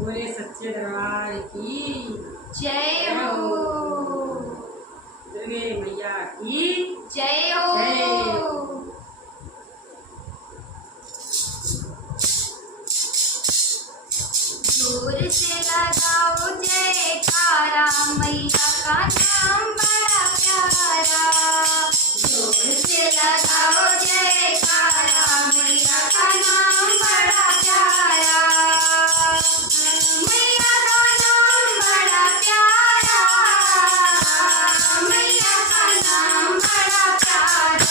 बोले सच्चे दरबार की जय हो। दुर्गे मैया की जय हो। जोर से लगाओ जयकारा, मैया का नाम बड़ा प्यारा। जोर से लगाओ जयकारा, मैया का नाम बड़ा प्यारा। मैया का नाम बड़ा प्यारा, मैया का नाम बड़ा प्यारा।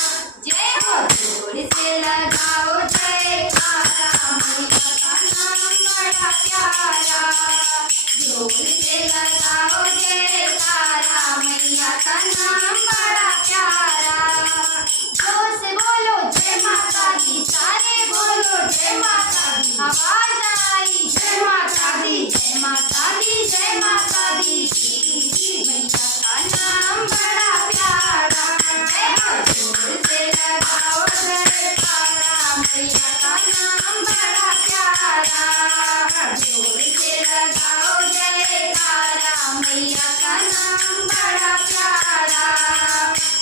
जय हो। जोर से लगाओ जयकारा, मैया का नाम बड़ा प्यारा। जोर से लगाओ जयकारा, मैया का नाम बड़ा प्यारा। जोर से बोलो जय माता दी, सारे बोलो जय माता दी। आवाज आई जय माता दी, जय माता दी, जय माता दी। मैया का नाम बड़ा प्यारा। जय हो। जोर से लगाओ जयकारा, मैया का नाम बड़ा प्यारा। जोर से लगाओ जयकारा, मैया का नाम बड़ा प्यारा।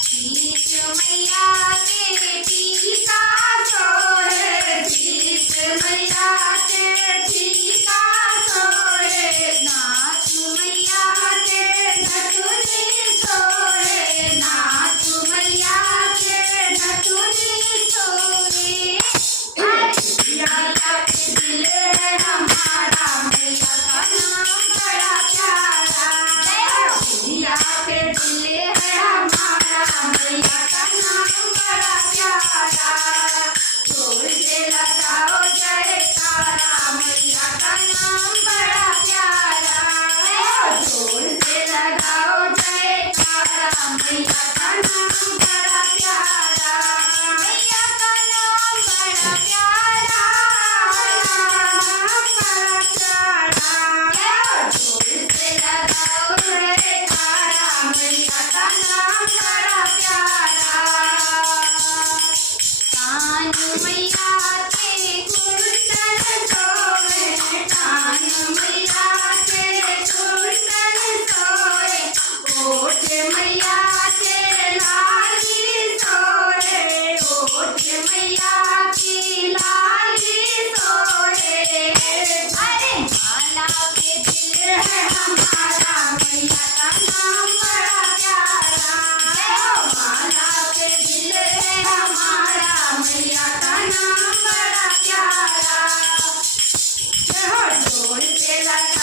शीश मैया के टीका सोहे, शीश मैया के टीका सोहे। नाच मैया के नथुनी सोहे, नाच मैया के नथुनी सोहे। मैया के दिल है हमारा, मैया का नाम बड़ा प्यारा। मैया के दिल है हमारा, मैया का नाम बड़ा प्यारा। जोर से लगाओ जयकारा, मैया का नाम बड़ा प्यारा। जोर से लगाओ जयकारा, मैया का नाम बड़ा प्यारा। मैया का नाम बड़ा प्यारा, बड़ा प्यारा। जोर से लगाओ जयकारा, मैया का नाम बड़ा प्यारा। कान मैया के कुंडल सोहे, कान मैया के कुंडल सोहे। ओठ मैया के लाली सोहे, ओठ मैया की लाली सोहे। अरे माला के दिल है हमारा, मैया का नाम बड़ा प्यारा। माला के दिल है हमारा, मैया का नाम बड़ा प्यारा। जोर से लगा